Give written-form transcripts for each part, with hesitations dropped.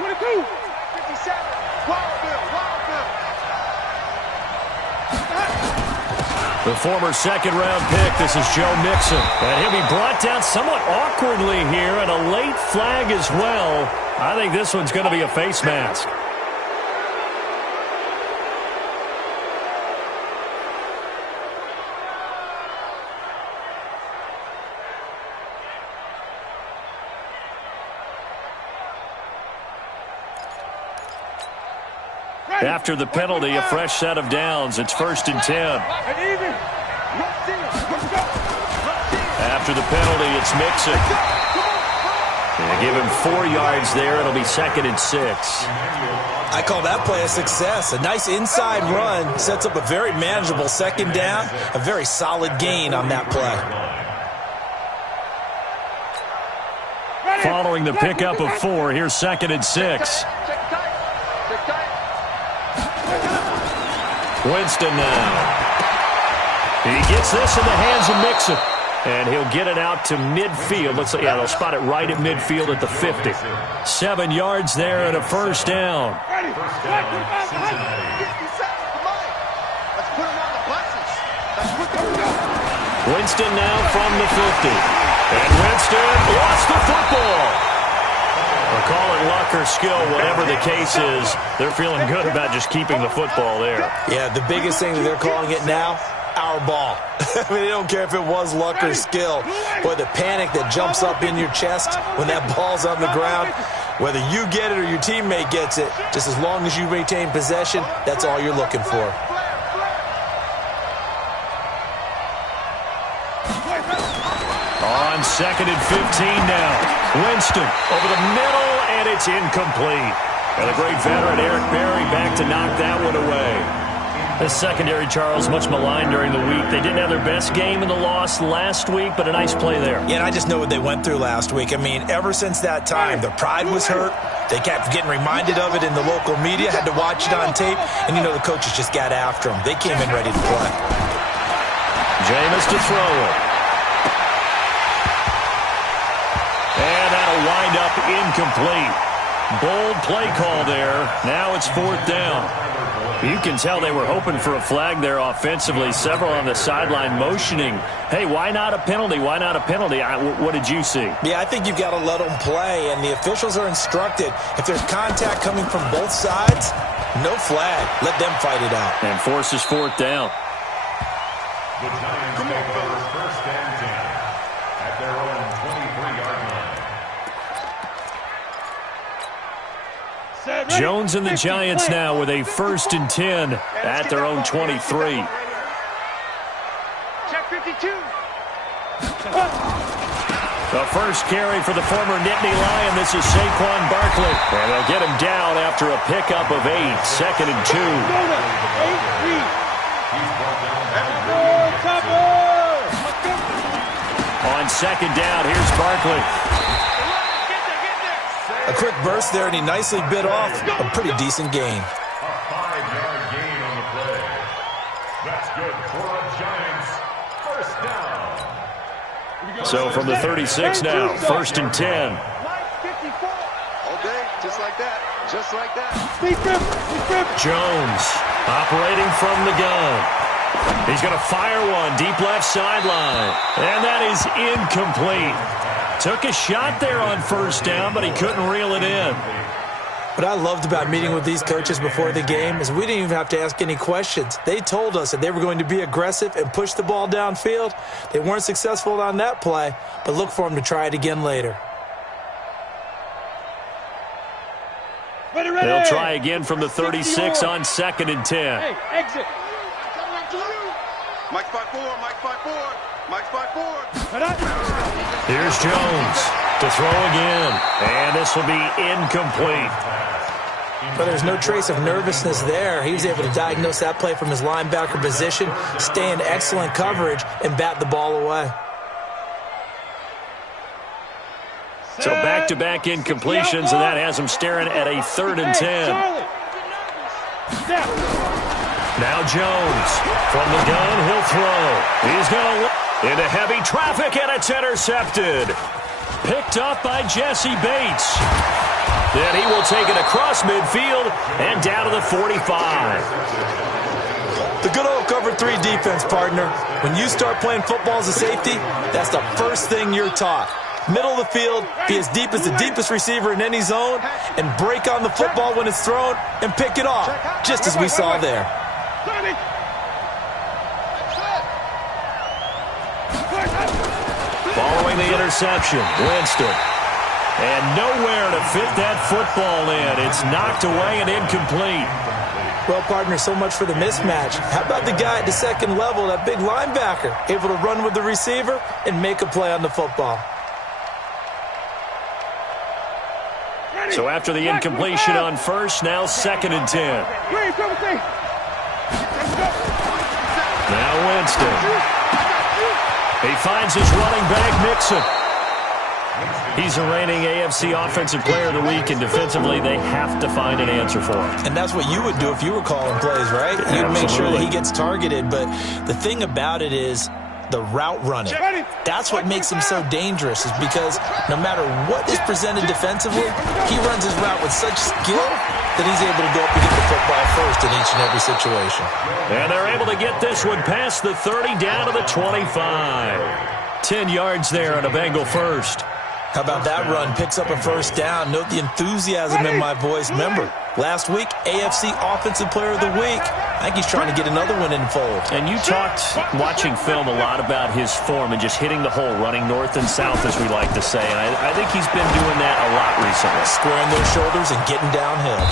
22. 57. Wild Bill. Wild Bill. The former second-round pick, this is Joe Mixon. And he'll be brought down somewhat awkwardly here, and a late flag as well. I think this one's going to be a face mask. After the penalty, a fresh set of downs. It's 1st and 10. After the penalty, it's Mixon. They give him 4 yards there. It'll be 2nd and 6. I call that play a success. A nice inside run sets up a very manageable 2nd down. A very solid gain on that play. Following the pickup of 4, here's 2nd and 6. Winston now. He gets this in the hands of Mixon. And he'll get it out to midfield. Looks like, yeah, they'll spot it right at midfield at the 50. 7 yards there and a 1st down. Winston now from the 50. And Winston lost the football. Or call it luck or skill, whatever the case is, they're feeling good about just keeping the football there. Yeah, the biggest thing that they're calling it now, our ball. I mean, they don't care if it was luck or skill. Boy, the panic that jumps up in your chest when that ball's on the ground, whether you get it or your teammate gets it, just as long as you retain possession, that's all you're looking for. On 2nd and 15 now. Winston over the middle, and it's incomplete. And the great veteran Eric Berry back to knock that one away. This secondary, Charles, much maligned during the week. They didn't have their best game in the loss last week, but a nice play there. Yeah, and I just know what they went through last week. I mean, ever since that time, their pride was hurt. They kept getting reminded of it in the local media, had to watch it on tape, and you know the coaches just got after them. They came in ready to play. Jameis to throw it. And that'll wind up incomplete. Bold play call there. Now it's 4th down. You can tell they were hoping for a flag there offensively. Several on the sideline motioning, hey, why not a penalty? Why not a penalty? What did you see? Yeah, I think you've got to let them play, and the officials are instructed. If there's contact coming from both sides, no flag. Let them fight it out. And forces 4th down. The Giants take over 1st and 10 at their own 23-yard line. Jones and the Giants now with a 1st and 10 at their own 23. Check 52. The first carry for the former Nittany Lion. This is Saquon Barkley. And they'll get him down after a pickup of 8. 2nd and 2. On 2nd down, here's Barkley. A quick burst there, and he nicely bit off a pretty decent gain. A 5-yard gain on the play. That's good for the Giants. 1st down. So from the 36 now, 1st and 10. All day, just like that. Just like that. Jones operating from the gun. He's going to fire one deep left sideline. And that is incomplete. Took a shot there on 1st down, but he couldn't reel it in. What I loved about meeting with these coaches before the game is we didn't even have to ask any questions. They told us that they were going to be aggressive and push the ball downfield. They weren't successful on that play, but look for them to try it again later. They'll try again from the 36 on 2nd and 10. Hey, exit. Mike 5-4, Mike 5-4, Mike 5-4. Here's Jones to throw again, and this will be incomplete. But there's no trace of nervousness there. He was able to diagnose that play from his linebacker position, stay in excellent coverage, and bat the ball away. So back-to-back incompletions, and that has him staring at a 3rd and 10. Now Jones from the gun, he'll throw. He's going to into heavy traffic, and it's intercepted. Picked up by Jesse Bates. Then he will take it across midfield and down to the 45. The good old cover 3 defense, partner. When you start playing football as a safety, that's the first thing you're taught. Middle of the field, be as deep as the deepest receiver in any zone, and break on the football when it's thrown and pick it off, just as we saw there. Following the interception, Winston. And nowhere to fit that football in. It's knocked away and incomplete. Well, partner, so much for the mismatch. How about the guy at the second level, that big linebacker, able to run with the receiver and make a play on the football? So after the incompletion on first, now 2nd and 10. Now Winston. He finds his running back, Mixon. He's the reigning AFC Offensive Player of the Week, and defensively they have to find an answer for him. And that's what you would do if you were calling plays, right? You'd make sure that he gets targeted. But the thing about it is the route running. That's what makes him so dangerous, is because no matter what is presented defensively, he runs his route with such skill that he's able to go up and get the football first in each and every situation. And they're able to get this one past the 30 down to the 25. 10 yards there on a Bengal first. How about that run? Picks up a first down. Note the enthusiasm in my voice. Remember, last week, AFC Offensive Player of the Week. I think he's trying to get another one in the fold. And you talked, watching film, a lot about his form and just hitting the hole, running north and south, as we like to say. And I think he's been doing that a lot recently. Squaring those shoulders and getting downhill.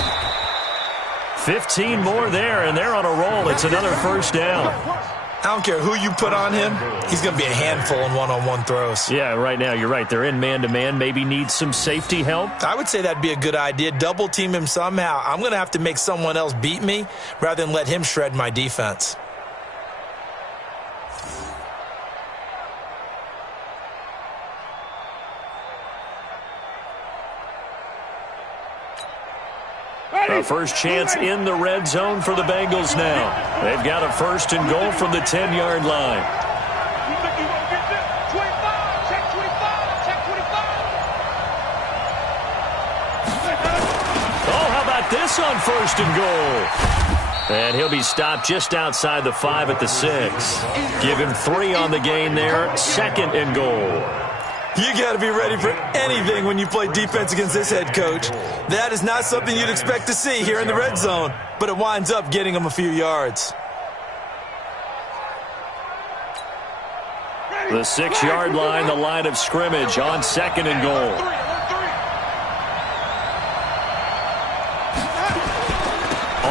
15 more there, and they're on a roll. It's another first down. I don't care who you put on him. He's going to be a handful in one-on-one throws. Yeah, right now, you're right. They're in man-to-man. Maybe needs some safety help. I would say that'd be a good idea. Double team him somehow. I'm going to have to make someone else beat me rather than let him shred my defense. A first chance in the red zone for the Bengals now. They've got a 1st and goal from the 10-yard line. Oh, how about this on 1st and goal? And he'll be stopped just outside the 5 at the 6. Give him 3 on the gain there. 2nd and goal. You got to be ready for anything when you play defense against this head coach. That is not something you'd expect to see here in the red zone, but it winds up getting him a few yards. The 6-yard line, the line of scrimmage on 2nd and goal.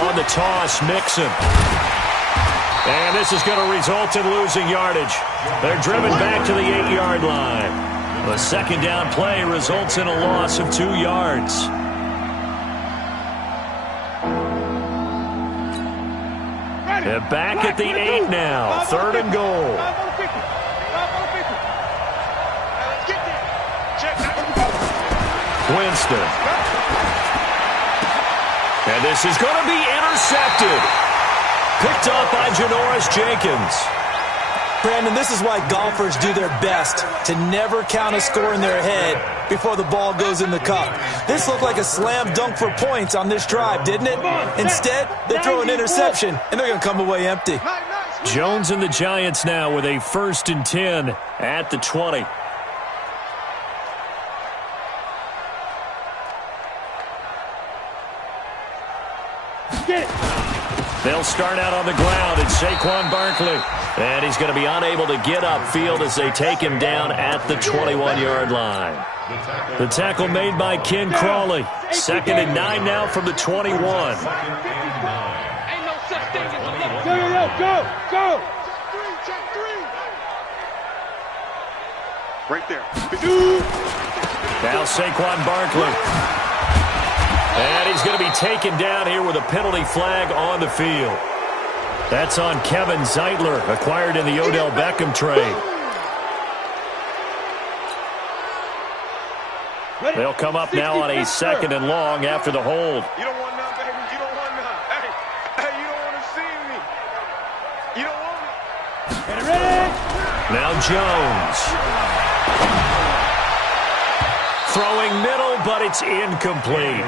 On the toss, Mixon. And this is going to result in losing yardage. They're driven back to the 8-yard line. The 2nd down play results in a loss of 2 yards. They're back at the 8 now. 3rd and goal. Winston. And this is going to be intercepted. Picked up by Janoris Jenkins. Brandon, this is why golfers do their best to never count a score in their head before the ball goes in the cup. This looked like a slam dunk for points on this drive, didn't it? Instead, they throw an interception, and they're going to come away empty. Jones and the Giants now with a 1st and 10 at the 20. They'll start out on the ground, and Saquon Barkley. And he's going to be unable to get upfield as they take him down at the 21-yard line. The tackle made by Ken Crawley. 2nd and 9 now from the 21. Go! Right there. Now Saquon Barkley. And he's going to be taken down here with a penalty flag on the field. That's on Kevin Zeitler, acquired in the Odell Beckham trade. They'll come up now on a 2nd and long after the hold. You don't want none, baby. You don't want none. Hey, you don't want to see me. You don't want me. Now Jones. throwing middle, but it's incomplete.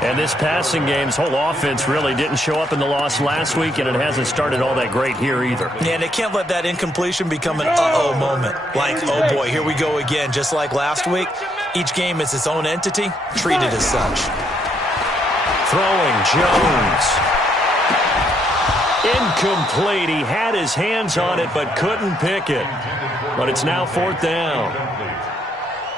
And this passing game's whole offense really didn't show up in the loss last week, and it hasn't started all that great here either. Yeah, and they can't let that incompletion become an uh-oh moment. Like, oh boy, here we go again. Just like last week, each game is its own entity, treated as such. Throwing Jones. Incomplete. He had his hands on it but couldn't pick it. But it's now 4th down.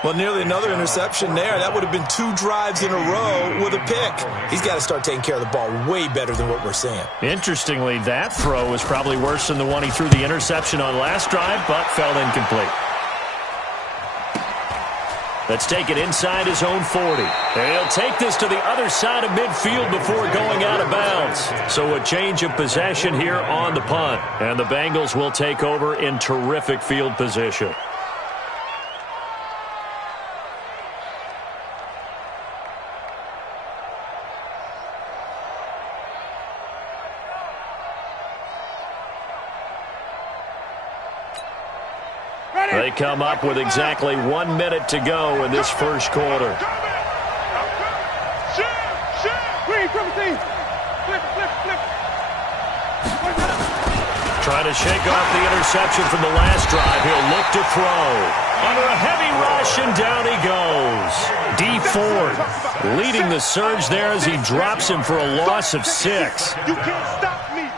Well, nearly another interception there. That would have been 2 drives in a row with a pick. He's got to start taking care of the ball way better than what we're seeing. Interestingly, that throw was probably worse than the one he threw the interception on last drive, but fell incomplete. Let's take it inside his own 40. And he'll take this to the other side of midfield before going out of bounds. So a change of possession here on the punt. And the Bengals will take over in terrific field position. They come up with exactly 1 minute to go in this first quarter. Trying to shake off the interception from the last drive. He'll look to throw. Under a heavy rush, and down he goes. D Ford leading the surge there as he drops him for a loss of 6. You can't stop me.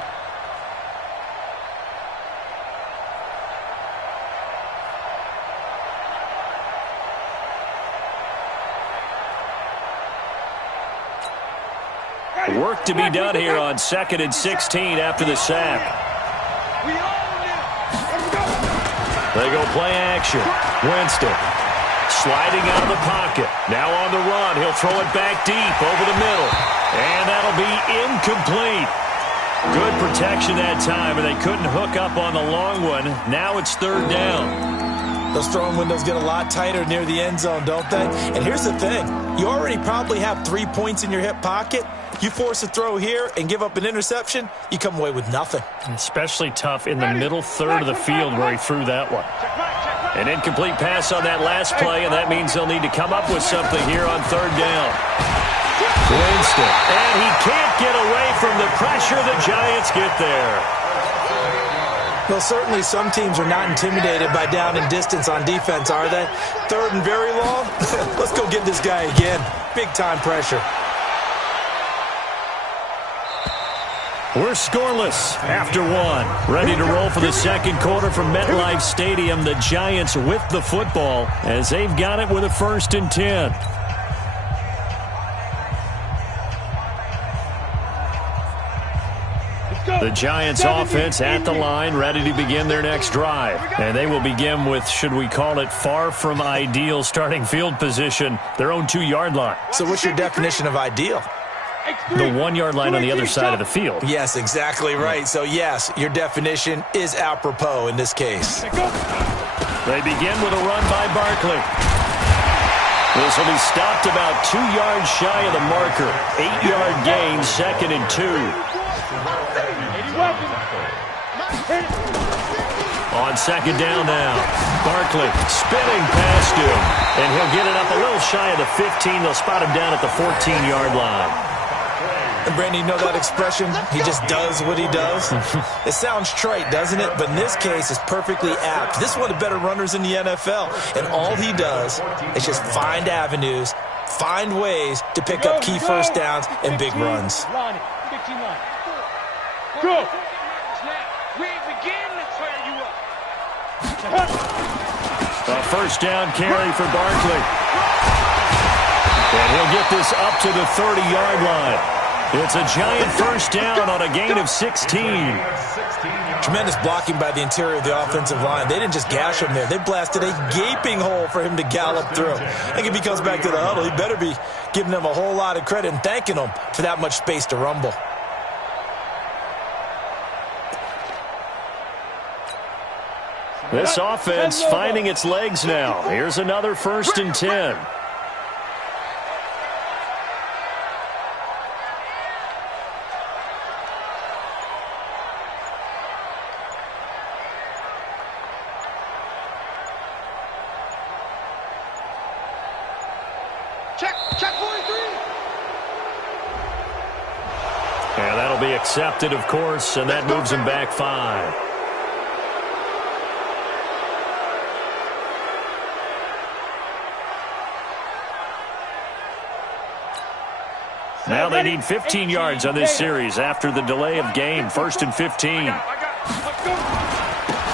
Work to be done here on 2nd and 16 after the sack. They go play action. Winston sliding out of the pocket. Now on the run. He'll throw it back deep over the middle. And that'll be incomplete. Good protection that time, and they couldn't hook up on the long one. Now it's 3rd down. Those throwing windows get a lot tighter near the end zone, don't they? And here's the thing. You already probably have 3 points in your hip pocket. You force a throw here and give up an interception, you come away with nothing. Especially tough in the middle third of the field where he threw that one. An incomplete pass on that last play, and that means they'll need to come up with something here on 3rd down. Winston. And he can't get away from the pressure. The Giants get there. Well, certainly some teams are not intimidated by down and distance on defense, are they? 3rd and very long? Let's go get this guy again. Big-time pressure. We're scoreless after 1. Ready to roll for the second quarter from MetLife Stadium. The Giants with the football as they've got it with a 1st and 10. The Giants offense at the line, ready to begin their next drive. And they will begin with, should we call it, far from ideal starting field position, their own 2-yard line. So what's your definition of ideal? The 1-yard line on the other side of the field. Yes, exactly right. So, yes, your definition is apropos in this case. They begin with a run by Barkley. This will be stopped about 2 yards shy of the marker. 8-yard gain, 2nd and 2. On 2nd down now. Barkley spinning past him. And he'll get it up a little shy of the 15. They'll spot him down at the 14-yard line. And Brandon, you know that expression? He just does what he does. It sounds trite, doesn't it? But in this case, it's perfectly apt. This is one of the better runners in the NFL. And all he does is just find avenues, find ways to pick up key first downs and big runs. Go. A 1st down carry for Barkley. And he'll get this up to the 30-yard line. It's a Giant 1st down on a gain of 16. Tremendous blocking by the interior of the offensive line. They didn't just gash him there. They blasted a gaping hole for him to gallop through. I think if he comes back to the huddle, he better be giving them a whole lot of credit and thanking them for that much space to rumble. This offense finding its legs now. Here's another 1st and 10. Check 43. And that'll be accepted, of course, and that moves him back 5. Now they need 15 yards on this series after the delay of game. 1st and 15.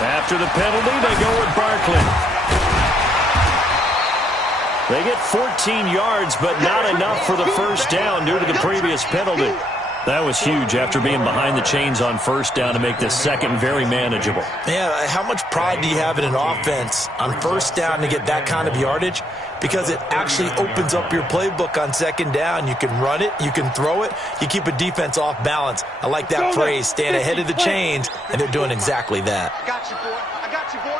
After the penalty, they go with Barkley. They get 14 yards, but not enough for the first down due to the previous penalty. That was huge after being behind the chains on 1st down to make this second very manageable. Yeah, how much pride do you have in an offense on 1st down to get that kind of yardage? Because it actually opens up your playbook on 2nd down. You can run it, you can throw it, you keep a defense off balance. I like that phrase, staying ahead of the chains, and they're doing exactly that. I got you, boy. I got you, boy.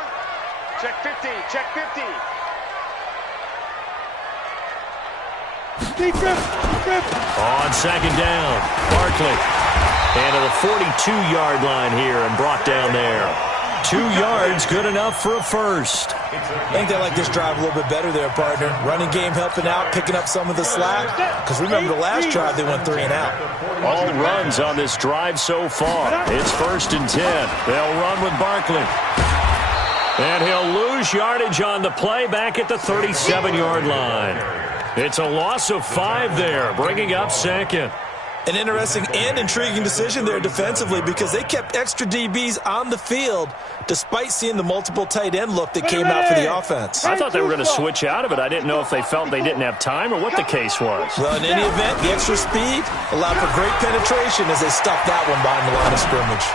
Check 15. Check 15. On 2nd down, Barkley. And to the 42-yard line here and brought down there. 2 yards, good enough for a first. I think they like this drive a little bit better there, partner. Running game helping out, picking up some of the slack. Because remember, the last drive they went 3 and out. All runs on this drive so far. It's 1st and 10. They'll run with Barkley. And he'll lose yardage on the play back at the 37-yard line. It's a loss of 5 there, bringing up 2nd. An interesting and intriguing decision there defensively because they kept extra DBs on the field despite seeing the multiple tight end look that came out for the offense. I thought they were going to switch out of it. I didn't know if they felt they didn't have time or what the case was. Well, in any event, the extra speed allowed for great penetration as they stuffed that one behind the line of scrimmage.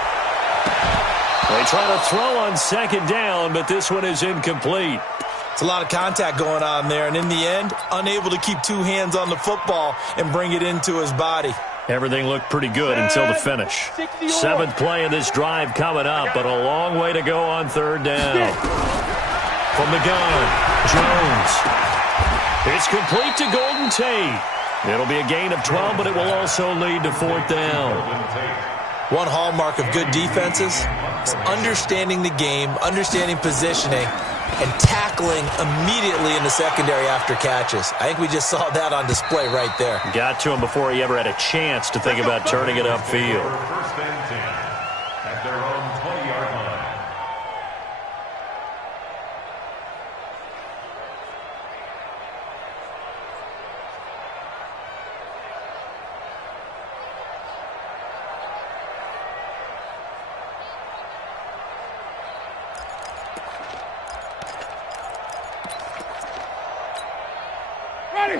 They try to throw on 2nd down, but this one is incomplete. It's a lot of contact going on there, and in the end, unable to keep 2 hands on the football and bring it into his body. Everything looked pretty good until the finish. 7th play of this drive coming up, but a long way to go on 3rd down. From the gun, Jones. It's complete to Golden Tate. It'll be a gain of 12, but it will also lead to 4th down. One hallmark of good defenses is understanding the game, understanding positioning, and tackling immediately in the secondary after catches. I think we just saw that on display right there. Got to him before he ever had a chance to think about turning it upfield. 1st and 10 at their own 20-yard line.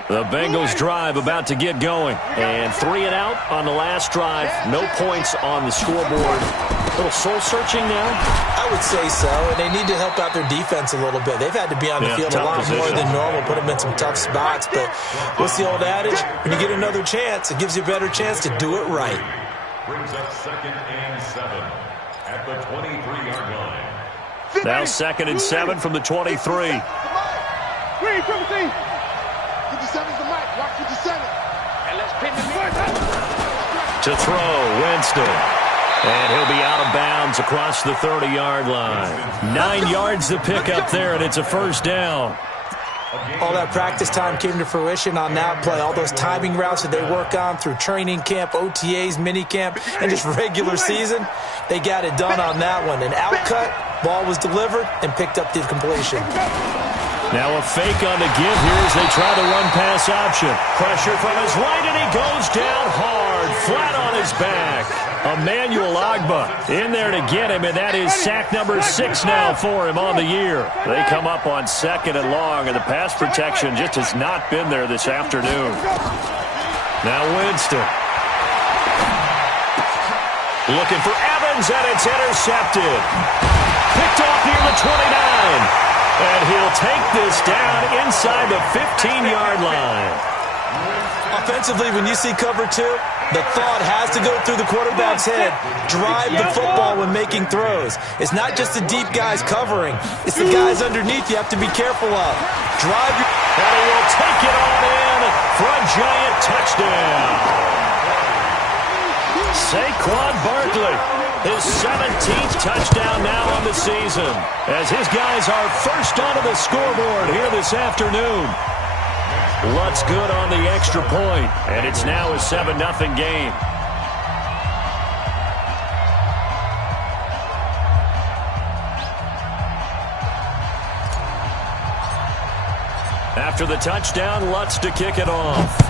The Bengals drive about to get going. And 3 and out on the last drive. No points on the scoreboard. A little soul-searching now? I would say so, and they need to help out their defense a little bit. They've had to be on the field a lot more than normal, put them in some tough spots. But what's the old adage? When you get another chance, it gives you a better chance to do it right. Brings up 2nd and 7 at the 23-yard line. Now 2nd and 7 from the 23. To throw, Winston. And he'll be out of bounds across the 30-yard line. 9 yards to pick up there, and it's a 1st down. All that practice time came to fruition on that play. All those timing routes that they work on through training camp, OTAs, minicamp, and just regular season, they got it done on that one. An outcut, ball was delivered, and picked up the completion. Now a fake on the give here as they try the run-pass option. Pressure from his right, and he goes down hard, flat on his back. Emmanuel Ogbah in there to get him, and that is sack number 6 now for him on the year. They come up on 2nd and long, and the pass protection just has not been there this afternoon. Now Winston. Looking for Evans, and it's intercepted. Picked off near the 29. And he'll take this down inside the 15-yard line. Offensively, when you see cover 2, the thought has to go through the quarterback's head. Drive the football when making throws. It's not just the deep guys covering. It's the guys underneath you have to be careful of. Drive your... And he will take it on in for a giant touchdown. Saquon Barkley, his 17th touchdown now on the season, as his guys are first onto the scoreboard here this afternoon. Lutz good on the extra point, and it's now a 7-0 game. After the touchdown, Lutz to kick it off.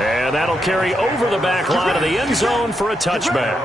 And that'll carry over the back line of the end zone for a touchback.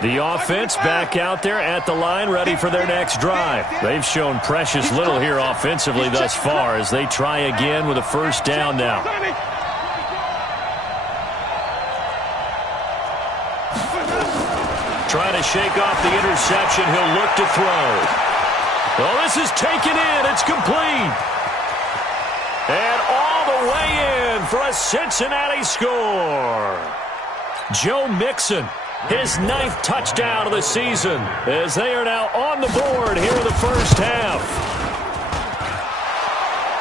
The offense back out there at the line, ready for their next drive. They've shown precious little here offensively thus far as they try again with a first down now. Trying to shake off the interception. He'll look to throw. Well, this is taken in. It's complete. And all the way in for a Cincinnati score. Joe Mixon. His 9th touchdown of the season as they are now on the board here in the first half.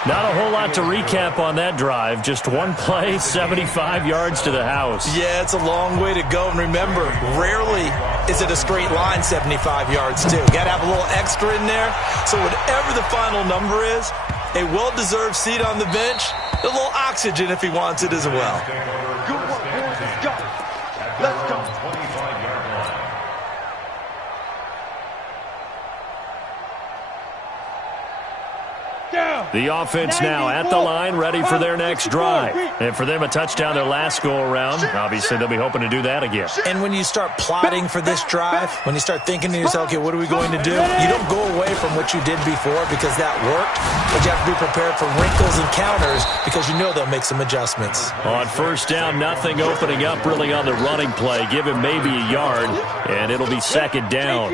Not a whole lot to recap on that drive. Just one play, 75 yards to the house. Yeah, it's a long way to go. And remember, rarely is it a straight line 75 yards, too. Got to have a little extra in there. So whatever the final number is, a well-deserved seat on the bench, a little oxygen if he wants it as well. Good work, boys. Let's go. Let's go. The offense now at the line, ready for their next drive. And for them, a touchdown their last go-around. Obviously, they'll be hoping to do that again. And when you start plotting for this drive, when you start thinking to yourself, okay, what are we going to do? You don't go away from what you did before because that worked, but you have to be prepared for wrinkles and counters because you know they'll make some adjustments. On first down, nothing opening up really on the running play. Give him maybe a yard, and it'll be second down.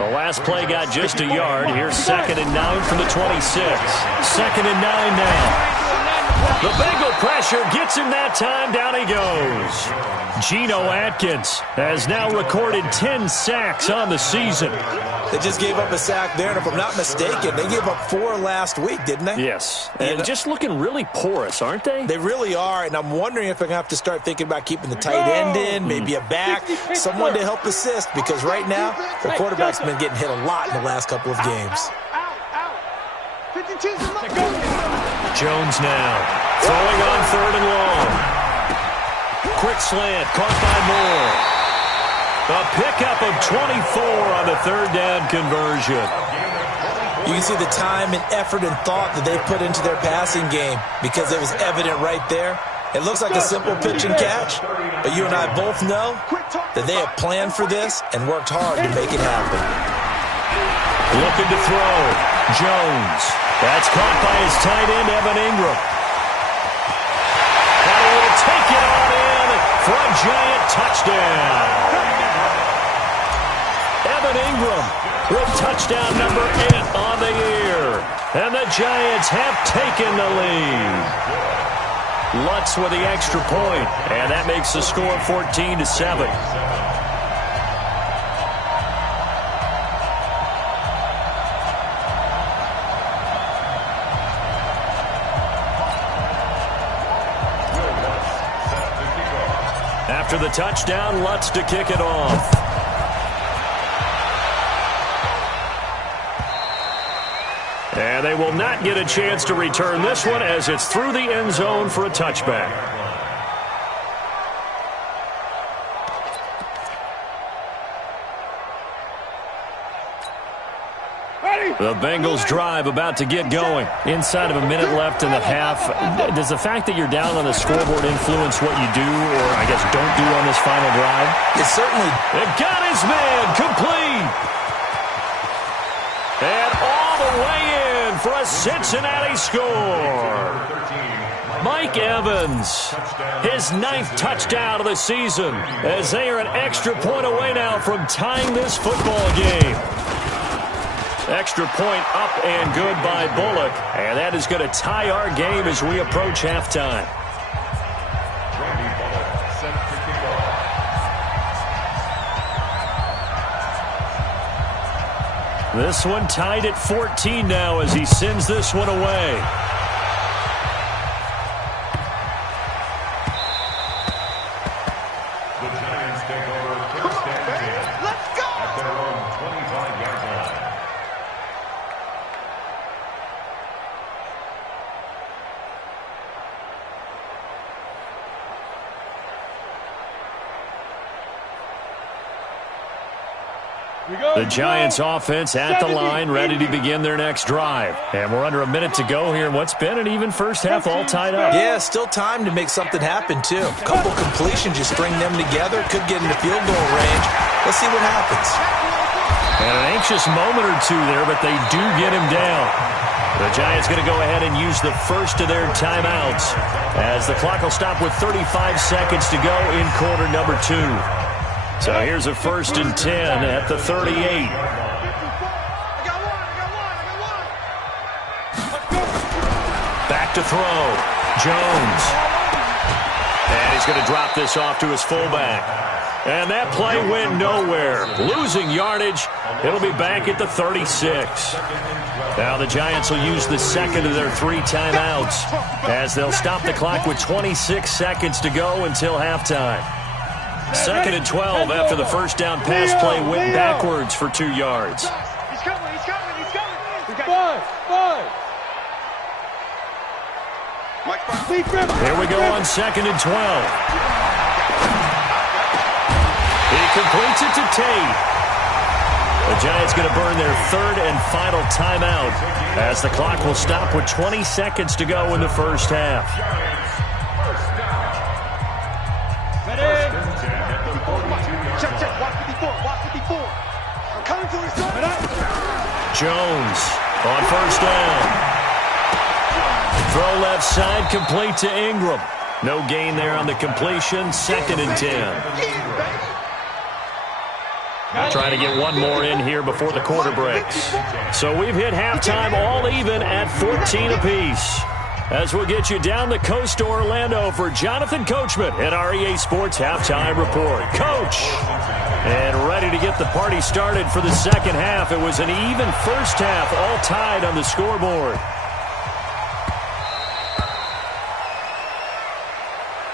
The last play got just a yard. Here's 2nd and 9 from the 26. 2nd and 9 now. The Bengal pressure gets him that time. Down he goes. Geno Atkins has now recorded 10 sacks on the season. They just gave up a sack there, and if I'm not mistaken, they gave up 4 last week, didn't they? Yes, and just looking really porous, aren't they? They really are, and I'm wondering if I'm going to have to start thinking about keeping the tight end in, maybe a back, someone to help assist, because right now, the quarterback's been getting hit a lot in the last couple of games. Jones now, throwing on 3rd and long. Quick slant, caught by Moore. A pickup of 24 on the 3rd down conversion. You can see the time and effort and thought that they put into their passing game because it was evident right there. It looks like a simple pitch and catch, but you and I both know that they have planned for this and worked hard to make it happen. Looking to throw. Jones. That's caught by his tight end, Evan Ingram. And he will take it on in for a giant touchdown. Evan Ingram with touchdown number 8 on the year. And the Giants have taken the lead. Lutz with the extra point, and that makes the score 14-7. After the touchdown, Lutz to kick it off. And they will not get a chance to return this one as it's through the end zone for a touchback. The Bengals drive about to get going. Inside of a minute left in the half. Does the fact that you're down on the scoreboard influence what you do or, I guess, don't do on this final drive? It certainly... It got his man complete. And all the way in for a Cincinnati score. Mike Evans, his 9th touchdown of the season as they are an extra point away now from tying this football game. Extra point up and good by Bullock. And that is going to tie our game as we approach halftime. This one tied at 14 now as he sends this one away. The Giants take over first and 10. Let's go! At their own 25-yard line. The Giants offense at the line, ready to begin their next drive. And we're under a minute to go here in what's been an even first half, all tied up. Yeah, still time to make something happen, too. A couple completions, you string them together, could get into field goal range. Let's see what happens. And an anxious moment or two there, but they do get him down. The Giants going to go ahead and use the first of their timeouts as the clock will stop with 35 seconds to go in quarter number 2. So here's a 1st and 10 at the 38. Back to throw. Jones. And he's going to drop this off to his fullback. And that play went nowhere. Losing yardage. It'll be back at the 36. Now the Giants will use the second of their 3 timeouts as they'll stop the clock with 26 seconds to go until halftime. 2nd and 12 after the first down pass play went backwards for 2 yards. He's coming. Here we go on 2nd and 12. He completes it to Tate. The Giants going to burn their 3rd and final timeout as the clock will stop with 20 seconds to go in the first half. Jones on first down. Throw left side, complete to Ingram. No gain there on the completion. 2nd and 10. Trying to get one more in here before the quarter breaks. So we've hit halftime all even at 14 apiece. As we'll get you down the coast to Orlando for Jonathan Coachman at our EA Sports Halftime Report. Coach! And ready to get the party started for the second half. It was an even first half, all tied on the scoreboard.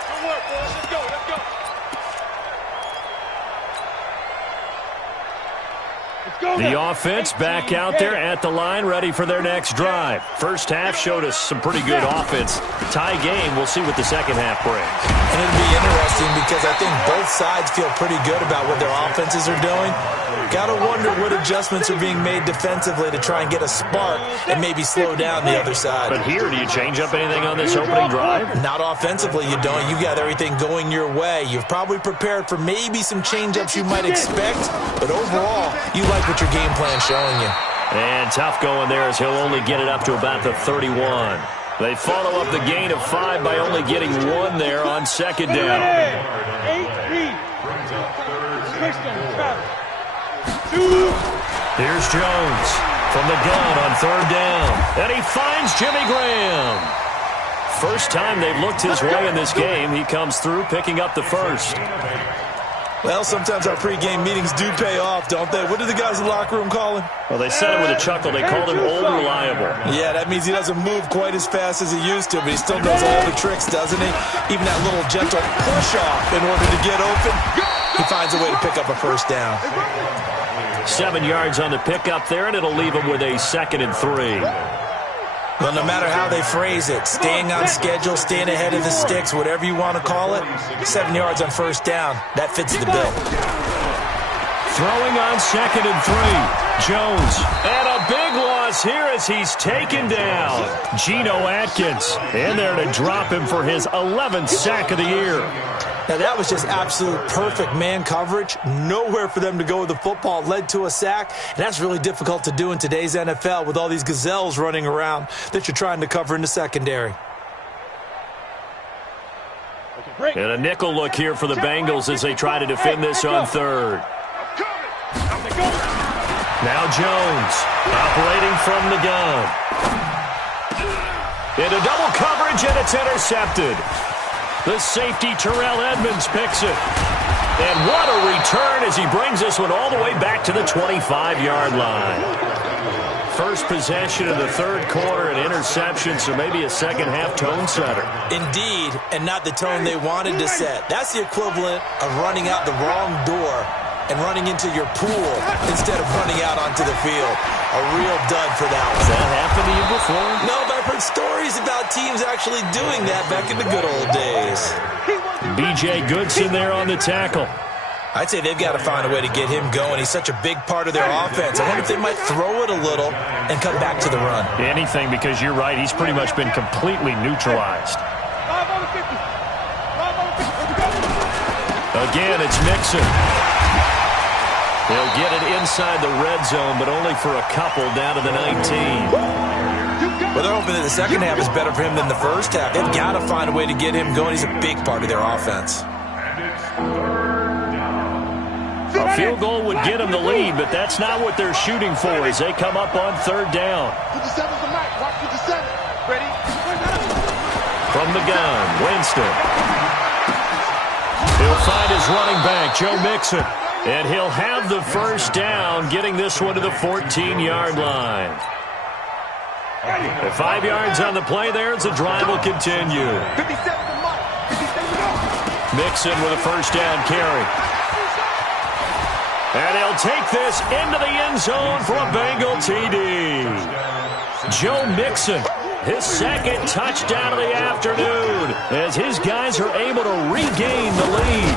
Good work, boys. Let's go. The offense back out there at the line, ready for their next drive. First half showed us some pretty good offense. Tie game. We'll see what the second half brings. And it'll be interesting because I think both sides feel pretty good about what their offenses are doing. Got to wonder what adjustments are being made defensively to try and get a spark and maybe slow down the other side. But here, do you change up anything on this opening drive? Not offensively, you don't. You got everything going your way. You've probably prepared for maybe some change-ups you might expect, but overall, you like what your game plan's showing you. And tough going there as he'll only get it up to about the 31. They follow up the gain of 5 by only getting 1 there on 2nd down. Here's Jones from the gun on 3rd down. And he finds Jimmy Graham. First time they've looked his way in this game. He comes through picking up the first. Well, sometimes our pregame meetings do pay off, don't they? What do the guys in the locker room call him? Well, they said it with a chuckle. They called him Old Reliable. Yeah, that means he doesn't move quite as fast as he used to, but he still knows all the tricks, doesn't he? Even that little gentle push-off in order to get open. He finds a way to pick up a first down. 7 yards on the pickup there, and it'll leave him with a 2nd and 3. Well, no matter how they phrase it, staying on schedule, staying ahead of the sticks, whatever you want to call it, 7 yards on first down, that fits the bill. Throwing on 2nd and 3. Jones. And a big loss here as he's taken down. Geno Atkins in there to drop him for his 11th sack of the year. Now, that was just absolute perfect man coverage. Nowhere for them to go with the football. Led to a sack. And that's really difficult to do in today's NFL with all these gazelles running around that you're trying to cover in the secondary. And a nickel look here for the Bengals as they try to defend this on 3rd. Now Jones operating from the gun. Into double coverage, and it's intercepted. The safety, Terrell Edmonds, picks it. And what a return as he brings this one all the way back to the 25-yard line. first possession of the third quarter, an interception, so maybe a second-half tone setter. Indeed, and not the tone they wanted to set. That's the equivalent of running out the wrong door and running into your pool instead of running out onto the field. A real dud for that one. Has that happened to you before? No, but I've heard stories about teams actually doing that back in the good old days. B.J. Goodson there on the tackle. I'd say they've got to find a way to get him going. He's such a big part of their offense. I wonder if they might throw it a little and come back to the run. Anything, because you're right. He's pretty much been completely neutralized. Again, it's Mixon. They'll get it inside the red zone, but only for a couple down to the 19. Well, they're hoping that the second half is better for him than the first half. They've got to find a way to get him going. He's a big part of their offense. A field goal would get them the lead, but that's not what they're shooting for as they come up on third down. From the gun, Winston. He'll find his running back, Joe Mixon. And he'll have the first down, getting this one to the 14-yard line. At 5 yards on the play there as the drive will continue. Mixon with a first down carry. And he'll take this into the end zone for a Bengal TD. Joe Mixon, his second touchdown of the afternoon, as his guys are able to regain the lead.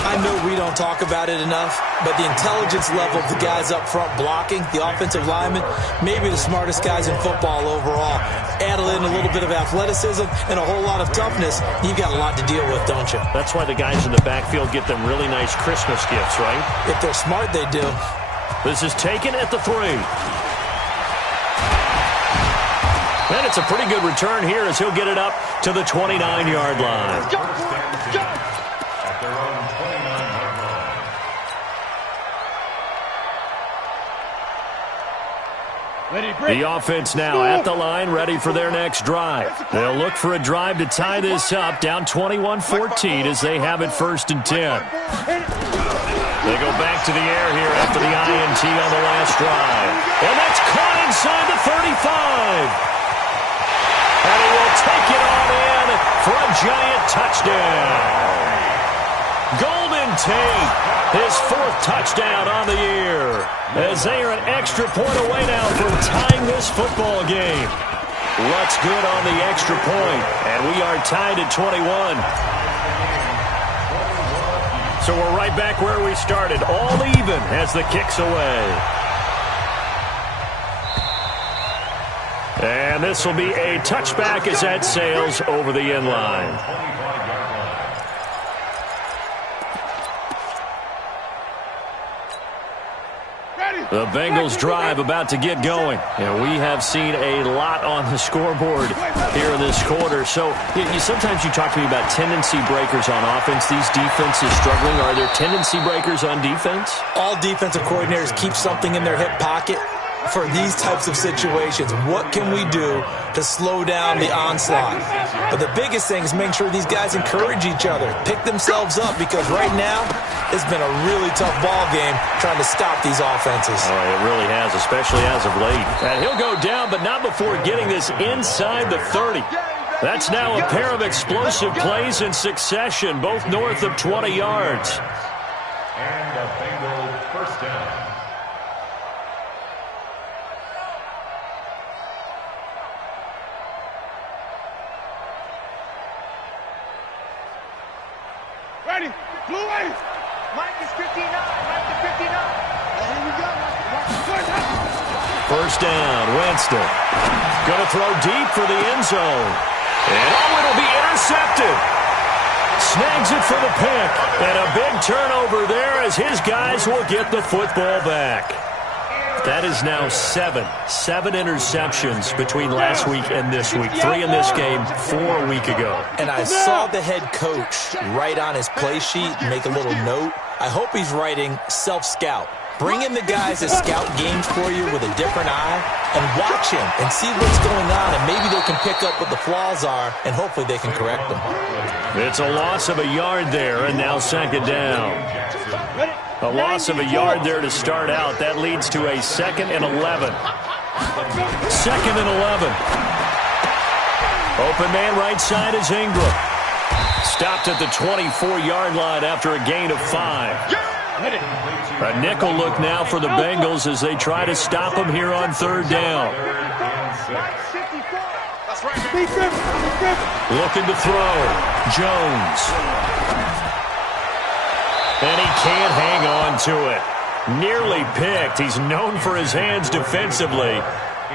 I know we don't talk about it enough, but the intelligence level of the guys up front blocking, the offensive linemen, maybe the smartest guys in football overall. Add in a little bit of athleticism and a whole lot of toughness, you've got a lot to deal with, don't you? That's why the guys in the backfield get them really nice Christmas gifts, right? If they're smart, they do. This is taken at the 3. And it's a pretty good return here as he'll get it up to the 29-yard line. The offense now at the line, ready for their next drive. They'll look for a drive to tie this up, down 21-14 as they have it 1st and 10. They go back to the air here after the INT on the last drive. And that's caught inside the 35. And he will take it on in for a giant touchdown. Golden Tate, his 4th touchdown on the year, as they are an extra point away now from tying this football game. What's good on the extra point, and we are tied at 21. So we're right back where we started, all even as the kick's away. And this will be a touchback as that sails over the end line. The Bengals drive about to get going. And we have seen a lot on the scoreboard here in this quarter. So sometimes you talk to me about tendency breakers on offense. These defenses struggling. Are there tendency breakers on defense? All defensive coordinators keep something in their hip pocket for these types of situations. What can we do to slow down the onslaught? But the biggest thing is making sure these guys encourage each other, pick themselves up, because right now it's been a really tough ball game trying to stop these offenses. Oh, it really has, especially as of late. And he'll go down, but not before getting this inside the 30. That's now a pair of explosive plays in succession, both north of 20 yards. And a Bengal first down. Ready? Blue wave. Mike is 59. Mike is 59. Here we go. First down, Winston. Going to throw deep for the end zone. And it'll be intercepted. Snags it for the pick. And a big turnover there as his guys will get the football back. That is now 7 interceptions between last week and this week. 3 in this game, 4 a week ago. And I saw the head coach write on his play sheet, make a little note. I hope he's writing self-scout. Bring in the guys that scout games for you with a different eye and watch him and see what's going on, and maybe they can pick up what the flaws are, and hopefully they can correct them. It's a loss of a yard there, and now 2nd down. A loss of a yard there to start out. That leads to a 2nd and 11. 2nd and 11. Open man right side is Ingram. Stopped at the 24-yard line after a gain of 5. A nickel look now for the Bengals as they try to stop him here on 3rd down. Looking to throw. Jones. And he can't hang on to it. Nearly picked. He's known for his hands defensively,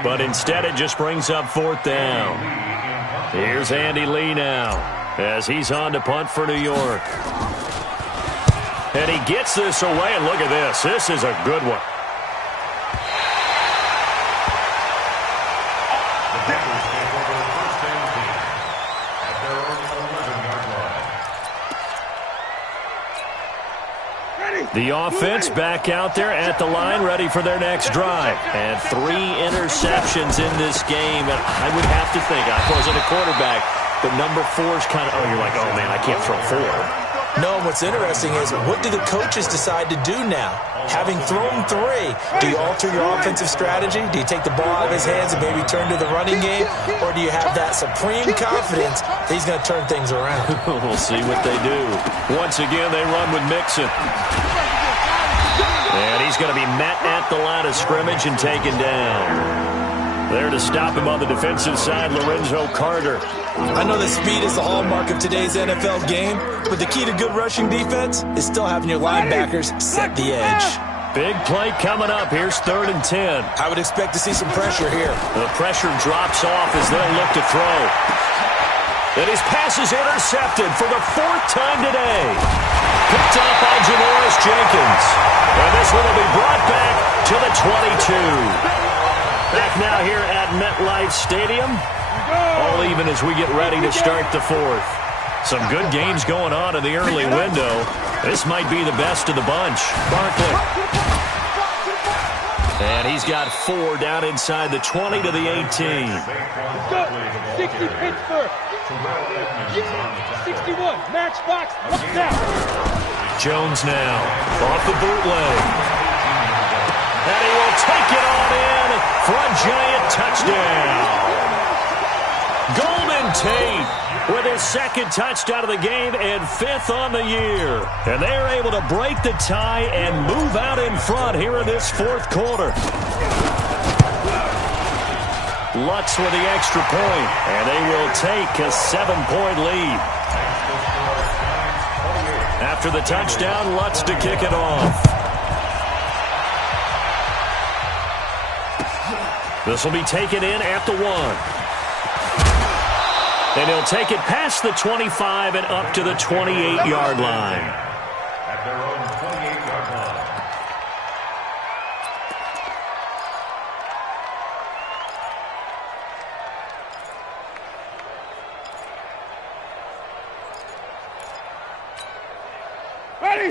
but instead it just brings up 4th down. Here's Andy Lee now as he's on to punt for New York. And he gets this away, and look at this. This is a good one. The offense back out there at the line, ready for their next drive. And 3 interceptions in this game. And I would have to think, I wasn't a quarterback, but number 4 is kind of, oh, you're like, oh, man, I can't throw 4. No, what's interesting is, what do the coaches decide to do now? Having thrown 3, do you alter your offensive strategy? Do you take the ball out of his hands and maybe turn to the running game? Or do you have that supreme confidence that he's going to turn things around? We'll see what they do. Once again, they run with Mixon. And he's going to be met at the line of scrimmage and taken down. There to stop him on the defensive side, Lorenzo Carter. I know that speed is the hallmark of today's NFL game, but the key to good rushing defense is still having your linebackers set the edge. Big play coming up. Here's 3rd and 10. I would expect to see some pressure here. The pressure drops off as they'll look to throw. And his pass is intercepted for the 4th time today. Picked up by Janoris Jenkins. And this one will be brought back to the 22. Back now here at MetLife Stadium. All even as we get ready to start the 4th. Some good games going on in the early window. This might be the best of the bunch. Barkley. And he's got 4 down inside the 20 to the 18. 60 Pittsburgh. 61. Matchbox. Look now. Jones now. Off the bootleg. And he will take it on in for a giant touchdown. Golden Tate with his 2nd touchdown of the game and 5th on the year. And they're able to break the tie and move out in front here in this 4th quarter. Lutz with the extra point, and they will take a 7-point lead. After the touchdown, Lutz to kick it off. This will be taken in at the 1. And he'll take it past the 25 and up to the 28-yard line. At their own 28-yard line.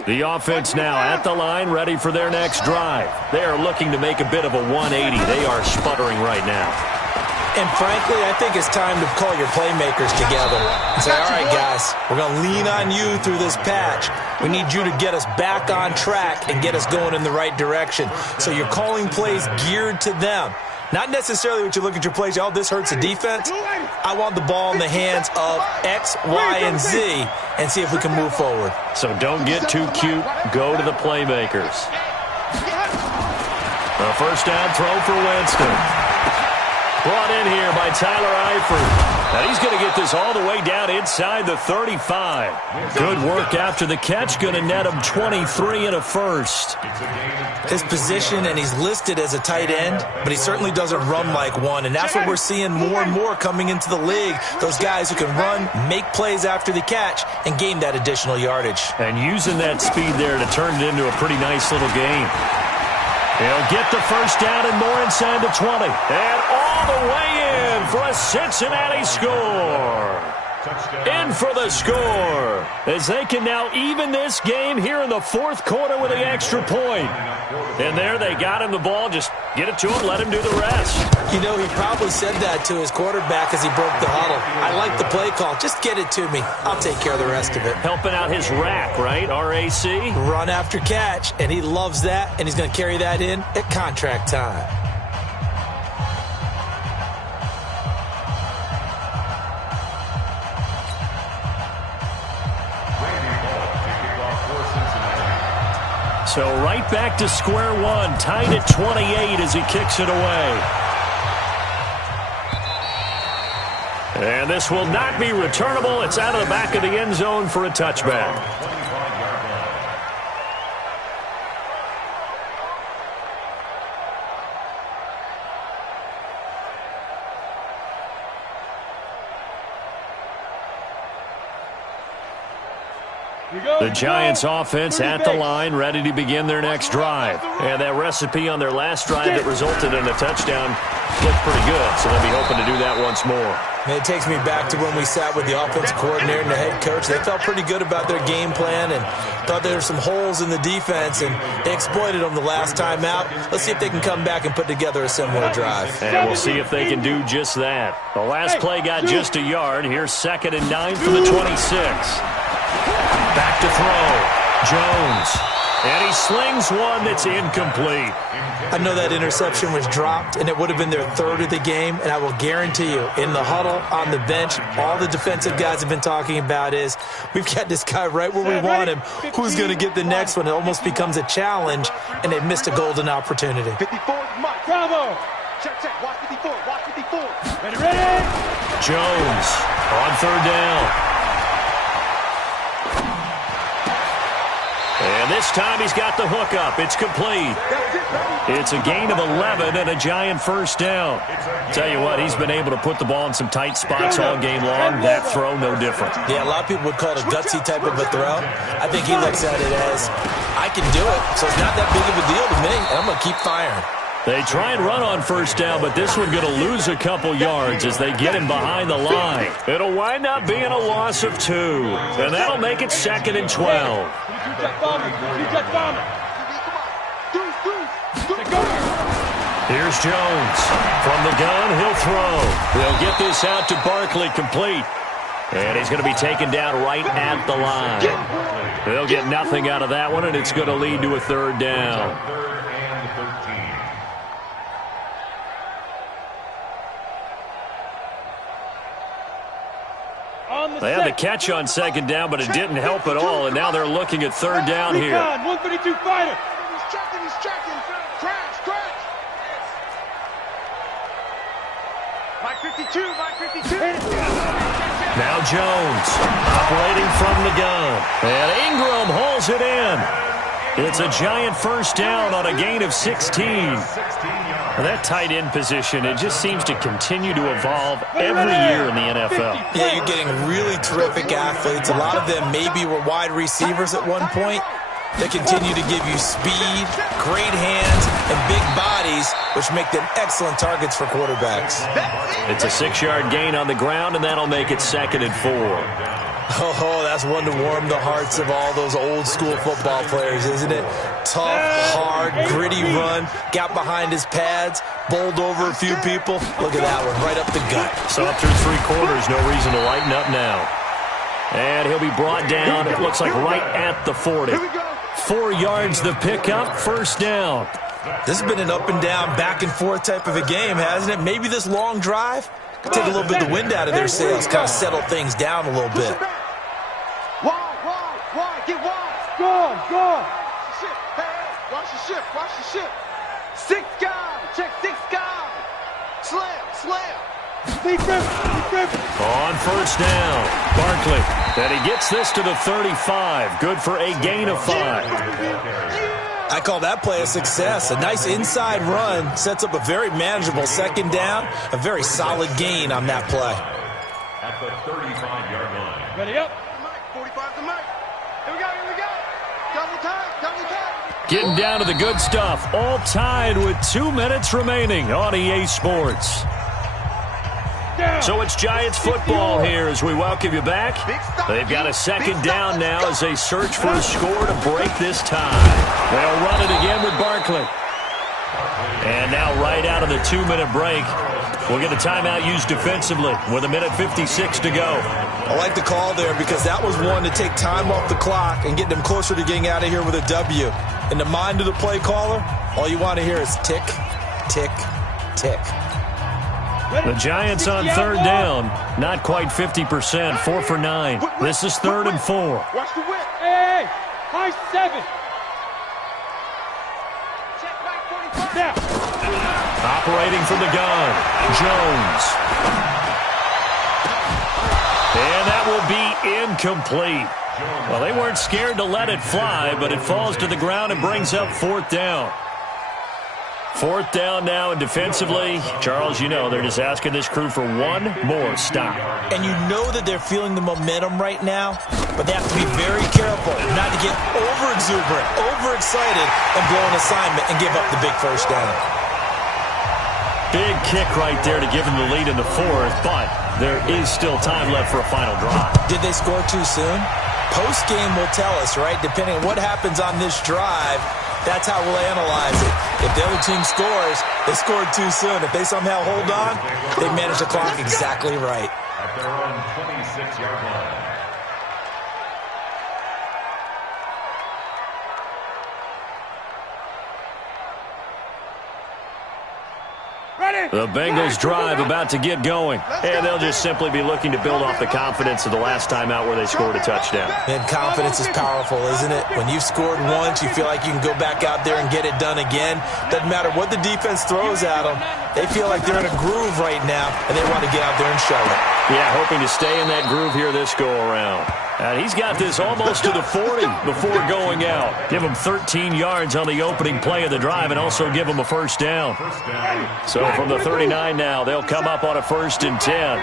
The offense now at the line, ready for their next drive. They are looking to make a bit of a 180. They are sputtering right now. And frankly, I think it's time to call your playmakers together and say, all right, guys, we're going to lean on you through this patch. We need you to get us back on track and get us going in the right direction. So you're calling plays geared to them. Not necessarily what you look at your plays, oh, this hurts the defense. I want the ball in the hands of X, Y, and Z and see if we can move forward. So don't get too cute. Go to the playmakers. A 1st down throw for Winston. Brought in here by Tyler Eifert. And he's going to get this all the way down inside the 35. Good work after the catch. Going to net him 23 and a 1st. His position, and he's listed as a tight end, but he certainly doesn't run like one. And that's what we're seeing more and more coming into the league. Those guys who can run, make plays after the catch, and gain that additional yardage. And using that speed there to turn it into a pretty nice little game. He'll get the 1st down and more inside the 20. And all the way in for a Cincinnati score. In for the score as they can now even this game here in the 4th quarter with the extra point. And there they got him the ball. Just get it to him, let him do the rest. You know, he probably said that to his quarterback as he broke the huddle. I like the play call. Just get it to me. I'll take care of the rest of it. Helping out his rack, right? R-A-C? Run after catch, and he loves that, and he's going to carry that in at contract time. So right back to square one, tied at 28 as he kicks it away. And this will not be returnable. It's out of the back of the end zone for a touchback. The Giants offense at the line, ready to begin their next drive. And that recipe on their last drive that resulted in a touchdown looked pretty good, so they'll be hoping to do that once more. And it takes me back to when we sat with the offensive coordinator and the head coach. They felt pretty good about their game plan and thought there were some holes in the defense, and they exploited them the last time out. Let's see if they can come back and put together a similar drive. And we'll see if they can do just that. The last play got just a yard. Here's 2nd and 9 from the 26. Back to throw. Jones. And he slings one that's incomplete. I know that interception was dropped, and it would have been their 3rd of the game, and I will guarantee you, in the huddle, on the bench, all the defensive guys have been talking about is, we've got this guy right where we want him. Who's going to get the next one? It almost becomes a challenge, and they missed a golden opportunity. 54, Mike. Bravo. Check, check. Watch 54. Watch 54. Ready, ready. Jones on 3rd down. And this time he's got the hook up. It's complete. It's a gain of 11 and a Giant first down. Tell you what, he's been able to put the ball in some tight spots all game long. That throw, no different. Yeah, a lot of people would call it a gutsy type of a throw. I think he looks at it as, I can do it, so it's not that big of a deal to me, and I'm going to keep firing. They try and run on first down, but this one going to lose a couple yards as they get him behind the line. It'll wind up being a loss of 2, and that'll make it 2nd and 12. Here's Jones. From the gun, he'll throw. They'll get this out to Barkley, complete. And he's going to be taken down right at the line. They'll get nothing out of that one, and it's going to lead to a 3rd down. They had the catch on 2nd down, but it didn't help at all, and now they're looking at 3rd down here. 132 fighter. He's checking. Crash. Mike 52. Now Jones operating from the gun, and Ingram hauls it in. It's a Giant first down on a gain of 16. That tight end position, it just seems to continue to evolve every year in the NFL. Yeah, you're getting really terrific athletes. A lot of them maybe were wide receivers at one point. They continue to give you speed, great hands, and big bodies, which make them excellent targets for quarterbacks. It's a 6-yard gain on the ground, and that'll make it 2nd and 4. Oh, that's one to warm the hearts of all those old-school football players, isn't it? Tough, hard, gritty run, got behind his pads, bowled over a few people. Look at that one, right up the gut. So up through 3 quarters, no reason to lighten up now. And he'll be brought down, it looks like right at the 40. 4 yards the pickup, first down. This has been an up-and-down, back-and-forth type of a game, hasn't it? Maybe this long drive could take a little bit of the wind out of their sails, kind of settle things down a little bit. Wide, get wide. Go. Watch the ship. 6 guys. Check 6 guys. Slam. On first down, Barkley. And he gets this to the 35. Good for a gain of 5. I call that play a success. A nice inside run sets up a very manageable 2nd down. A very solid gain on that play. At the 35-yard line. Ready up. 45 to Mike. Here we go. Double time. Getting down to the good stuff. All tied with 2 minutes remaining on EA Sports. So it's Giants football here as we welcome you back. They've got a 2nd down now as they search for a score to break this tie. They'll run it again with Barkley. And now right out of the 2-minute break, we'll get a timeout used defensively with 1:56 to go. I like the call there because that was one to take time off the clock and get them closer to getting out of here with a W. In the mind of the play caller, all you want to hear is tick, tick, tick. The Giants on 3rd down, not quite 50%, 4 for 9. This is 3rd and 4. Watch the whip. Hey, high 7. Operating from the gun, Jones. And that will be incomplete. Well, they weren't scared to let it fly, but it falls to the ground and brings up fourth down. Fourth down now, and defensively, Charles, you know, they're just asking this crew for one more stop. And you know that they're feeling the momentum right now, but they have to be very careful not to get over-exuberant, overexcited, and blow an assignment and give up the big first down. Big kick right there to give them the lead in the fourth, but there is still time left for a final drive. Did they score too soon? Post-game will tell us, right? Depending on what happens on this drive, that's how we'll analyze it. If the other team scores, they scored too soon. If they somehow hold on, they manage the clock exactly right. At their own 26-yard line. The Bengals drive about to get going, and they'll just simply be looking to build off the confidence of the last time out where they scored a touchdown. And confidence is powerful, isn't it? When you've scored once, you feel like you can go back out there and get it done again. Doesn't matter what the defense throws at them. They feel like they're in a groove right now, and they want to get out there and show it. Yeah, hoping to stay in that groove here this go-around. And he's got this almost to the 40 before going out. Give him 13 yards on the opening play of the drive and also give him a first down. So from the 39 now, they'll come up on a 1st and 10.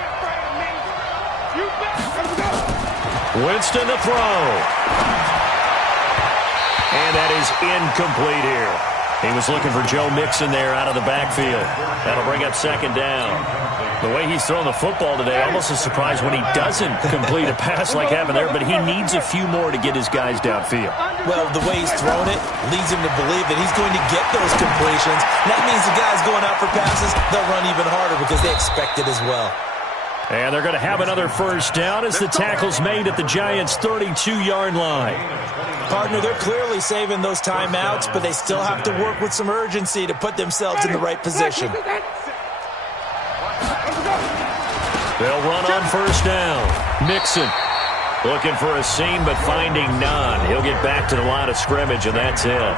Winston to throw. And that is incomplete here. He was looking for Joe Mixon there out of the backfield. That'll bring up 2nd down. The way he's thrown the football today, almost a surprise when he doesn't complete a pass like happened there, but he needs a few more to get his guys downfield. Well, the way he's thrown it leads him to believe that he's going to get those completions. And that means the guys going out for passes, they'll run even harder because they expect it as well. And they're going to have another first down as the tackle's made at the Giants' 32-yard line. Partner, they're clearly saving those timeouts, but they still have to work with some urgency to put themselves in the right position. They'll run on first down. Mixon looking for a seam, but finding none. He'll get back to the line of scrimmage, and that's it.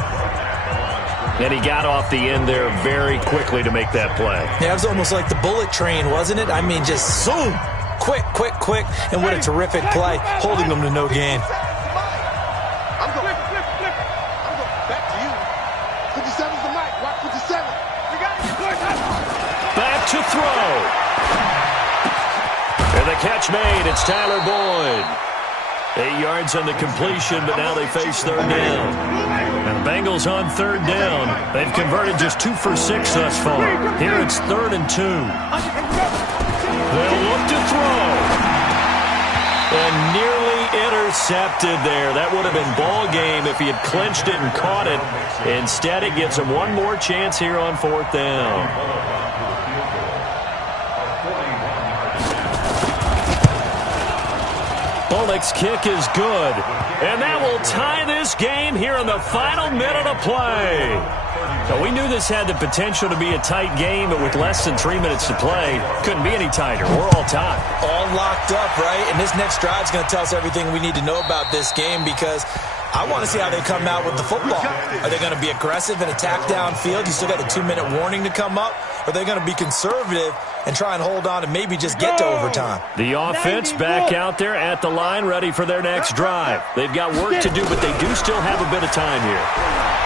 And he got off the end there very quickly to make that play. Yeah, it was almost like the bullet train, wasn't it? I mean, just zoom. Quick, quick, quick. And what a terrific play, holding them to no gain. I'm going. I'm going back to you. 57's the mic. Watch 57. We got it. Back to throw. And the catch made. It's Tyler Boyd. 8 yards on the completion, but now they face 3rd down. And the Bengals on 3rd down. They've converted just 2 for 6 thus far. Here it's 3rd and 2. They'll look to throw. And nearly intercepted there. That would have been ball game if he had clinched it and caught it. Instead, it gives him one more chance here on 4th down. Bullock's kick is good. And that will tie this game here in the final minute of play. Now, we knew this had the potential to be a tight game, but with less than 3 minutes to play, couldn't be any tighter. We're all tied. All locked up, right? And this next drive is going to tell us everything we need to know about this game because I want to see how they come out with the football. Are they going to be aggressive and attack downfield? You still got the 2-minute warning to come up. Or are they going to be conservative and try and hold on and maybe just get to overtime? The offense back out there at the line, ready for their next drive. They've got work to do, but they do still have a bit of time here.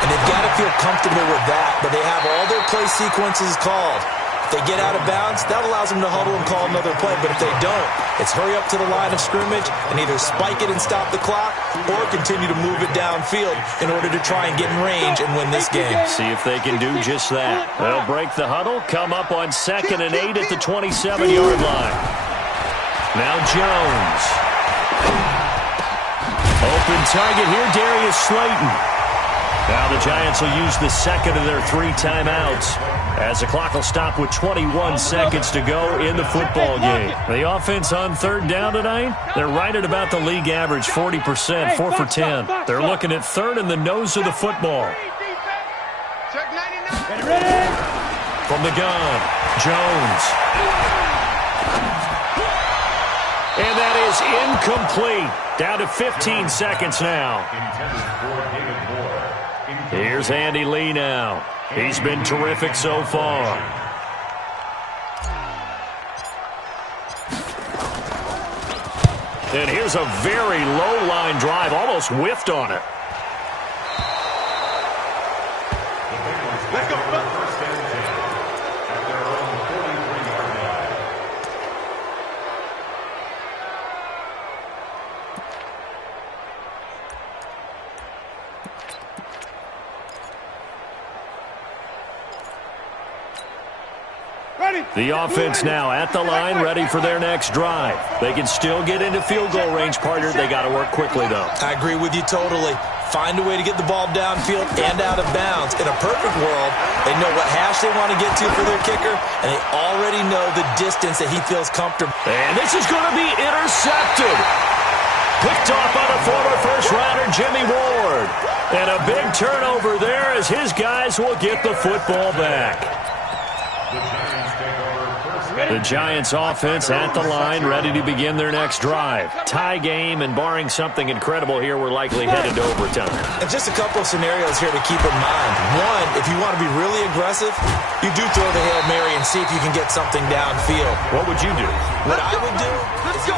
And they've got to feel comfortable with that, but they have all their play sequences called. If they get out of bounds, that allows them to huddle and call another play. But if they don't, it's hurry up to the line of scrimmage and either spike it and stop the clock or continue to move it downfield in order to try and get in range and win this game. See if they can do just that. They'll break the huddle, come up on 2nd and 8 at the 27-yard line. Now Jones. Open target here, Darius Slayton. Now the Giants will use the 2nd of their 3 timeouts as the clock will stop with 21 seconds to go in the football game. The offense on 3rd down tonight, they're right at about the league average, 40%, 4 for 10. They're looking at 3rd in the nose of the football. From the gun, Jones. And that is incomplete. Down to 15 seconds now. Here's Andy Lee now. He's been terrific so far. And here's a very low-line drive, almost whiffed on it. Let's go. First and 10 at their own 43-yard line. The offense now at the line, ready for their next drive. They can still get into field goal range, partner. They got to work quickly, though. I agree with you totally. Find a way to get the ball downfield and out of bounds. In a perfect world, they know what hash they want to get to for their kicker, and they already know the distance that he feels comfortable. And this is going to be intercepted. Picked off by the former first-rounder Jimmy Ward. And a big turnover there as his guys will get the football back. The Giants offense at the line, ready to begin their next drive. Tie game, and barring something incredible here, we're likely headed to overtime. And just a couple of scenarios here to keep in mind. One, if you want to be really aggressive, you do throw the Hail Mary and see if you can get something downfield. What would you do? What I would do is go.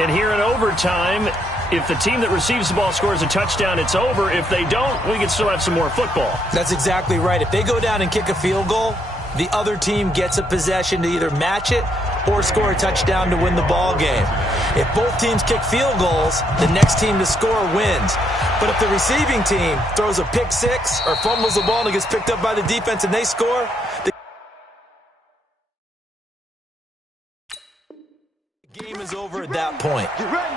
And here in overtime, if the team that receives the ball scores a touchdown, it's over. If they don't, we can still have some more football. That's exactly right. If they go down and kick a field goal, the other team gets a possession to either match it or score a touchdown to win the ball game. If both teams kick field goals, the next team to score wins. But if the receiving team throws a pick six or fumbles the ball and it gets picked up by the defense and they score, the game is over at that point. Get ready.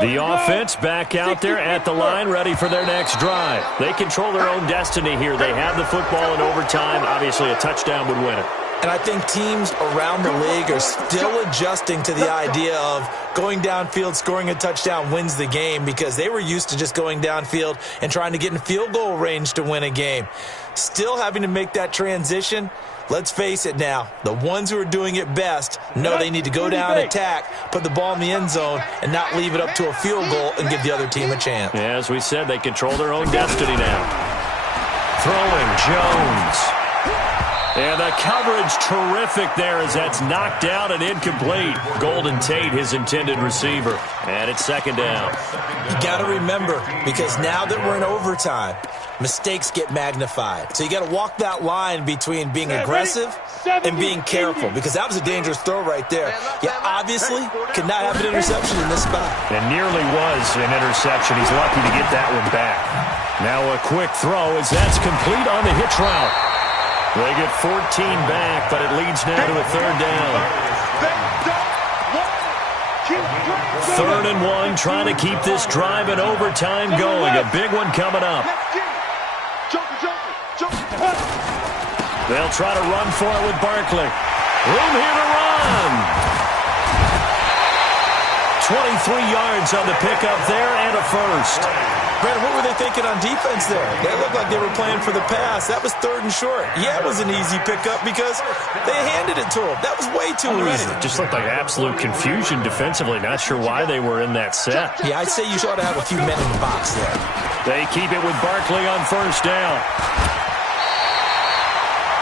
The offense back out there at the line, ready for their next drive. They control their own destiny here. They have the football in overtime. Obviously, a touchdown would win it. And I think teams around the league are still adjusting to the idea of going downfield, scoring a touchdown wins the game, because they were used to just going downfield and trying to get in field goal range to win a game. Still having to make that transition. Let's face it now, the ones who are doing it best know they need to go down, attack, put the ball in the end zone, and not leave it up to a field goal and give the other team a chance. Yeah, as we said, they control their own destiny now. Throwing Jones. And the coverage terrific there as that's knocked out and incomplete. Golden Tate, his intended receiver. And it's second down. You got to remember, because now that we're in overtime, mistakes get magnified. So you got to walk that line between being aggressive and being careful, because that was a dangerous throw right there. You obviously could not have an interception in this spot. And nearly was an interception. He's lucky to get that one back. Now a quick throw as that's complete on the hitch route. They get 14 back, but it leads now to a third down. Third and one, trying to keep this drive in overtime going. A big one coming up. They'll try to run for it with Barkley. Room here to run. 23 yards on the pickup there and a first. Brandon, what were they thinking on defense there? They looked like they were playing for the pass. That was third and short. Yeah, it was an easy pickup because they handed it to him. That was way too easy. Just looked like absolute confusion defensively. Not sure why they were in that set. Yeah, I'd say you ought to have a few men in the box there. They keep it with Barkley on first down.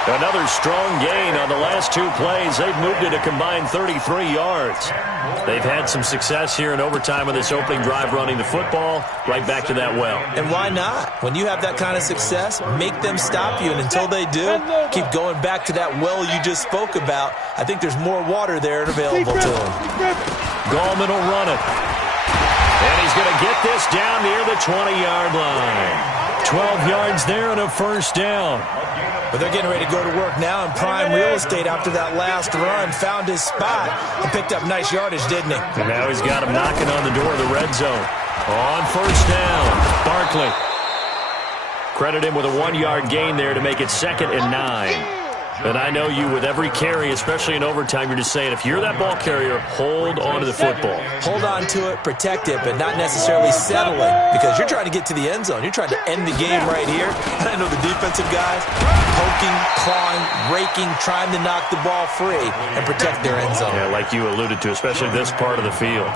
Another strong gain on the last two plays. They've moved it a combined 33 yards. They've had some success here in overtime with this opening drive running the football. Right back to that well. And why not? When you have that kind of success, make them stop you. And until they do, keep going back to that well you just spoke about. I think there's more water there and available to them. Gallman will run it. And he's going to get this down near the 20-yard line. 12 yards there and a first down. But they're getting ready to go to work now in prime real estate after that last run. Found his spot and picked up nice yardage, didn't he? And now he's got him knocking on the door of the red zone. On first down, Barkley. Credit him with a 1-yard gain there to make it 2nd and 9. And I know you, with every carry, especially in overtime, you're just saying, if you're that ball carrier, hold on to the football. Hold on to it, protect it, but not necessarily settling, because you're trying to get to the end zone. You're trying to end the game right here. And I know the defensive guys poking, clawing, raking, trying to knock the ball free and protect their end zone. Yeah, like you alluded to, especially this part of the field.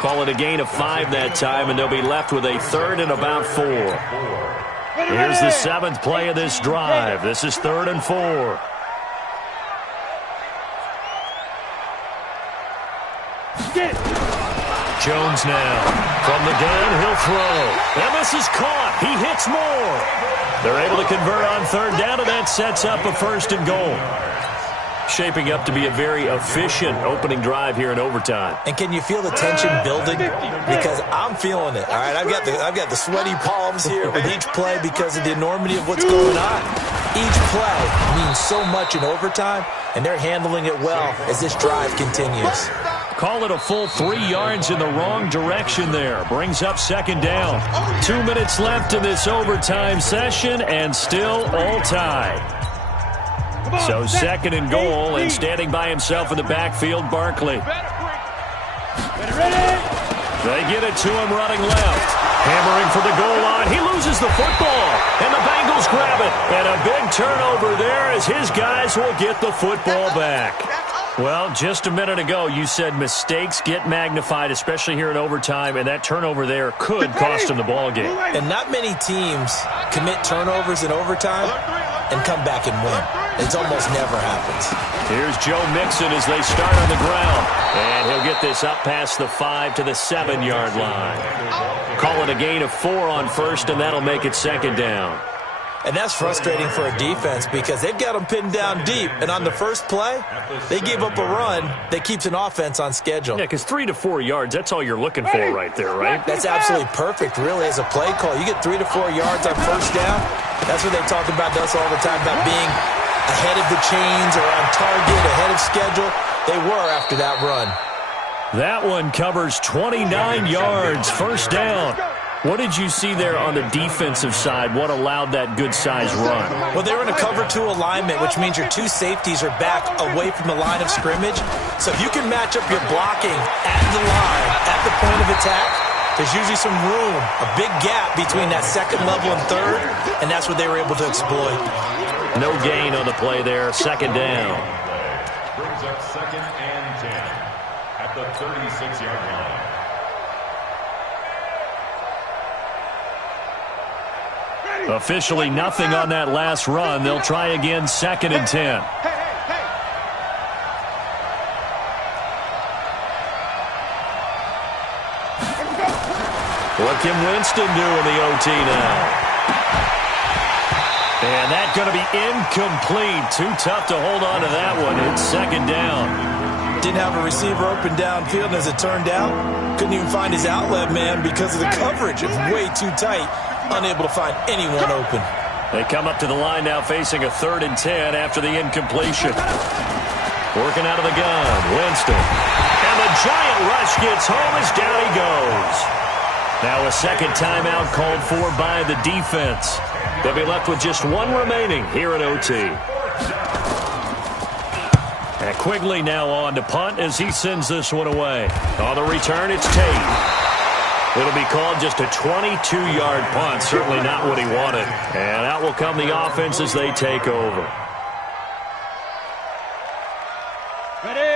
Call it a gain of 5 that time, and they'll be left with a 3rd and about 4. Here's the 7th play of this drive. This is 3rd and 4. Jones now. From the gun, he'll throw. And this is caught. He hits more. They're able to convert on 3rd down, and that sets up a 1st and goal. Shaping up to be a very efficient opening drive here in overtime. And can you feel the tension building? Because I'm feeling it. All right, I've got the sweaty palms here with each play because of the enormity of what's going on. Each play means so much in overtime, and they're handling it well as this drive continues. Call it a full 3 yards in the wrong direction there. Brings up 2nd down. 2 minutes left in this overtime session, and still all tied. So 2nd and goal, and standing by himself in the backfield, Barkley. They get it to him running left. Hammering for the goal line. He loses the football, and the Bengals grab it. And a big turnover there as his guys will get the football back. Well, just a minute ago, you said mistakes get magnified, especially here in overtime, and that turnover there could cost them the ball game. And not many teams commit turnovers in overtime and come back and win. It almost never happens. Here's Joe Mixon as they start on the ground. And he'll get this up past the 5 to the 7-yard line. Call it a gain of 4 on 1st, and that'll make it 2nd down. And that's frustrating for a defense because they've got them pinned down deep. And on the first play, they gave up a run that keeps an offense on schedule. Yeah, because 3 to 4 yards, that's all you're looking for right there, right? That's absolutely perfect, really, as a play call. You get 3 to 4 yards on 1st down. That's what they talk about to us all the time, about being ahead of the chains or on target, ahead of schedule. They were after that run. That one covers 29 yards, 1st down. What did you see there on the defensive side? What allowed that good-sized run? Well, they were in a cover 2 alignment, which means your 2 safeties are back away from the line of scrimmage. So if you can match up your blocking at the line, at the point of attack, there's usually some room, a big gap between that 2nd level and 3rd, and that's what they were able to exploit. No gain on the play there, 2nd down. Brings up 2nd and 10 at the 36-yard line. Officially nothing on that last run. They'll try again, 2nd and 10. What can Winston do in the OT now? And that's going to be incomplete. Too tough to hold on to that one. It's 2nd down. Didn't have a receiver open downfield, and as it turned out, couldn't even find his outlet man because of the coverage. It's way too tight. Unable to find anyone open. They come up to the line now facing a 3rd and 10 after the incompletion. Working out of the gun, Winston. And the giant rush gets home as down he goes. Now a 2nd timeout called for by the defense. They'll be left with just 1 remaining here at OT. And Quigley now on to punt as he sends this one away. On the return, it's Tate. It'll be called just a 22-yard punt. Certainly not what he wanted. And out will come the offense as they take over.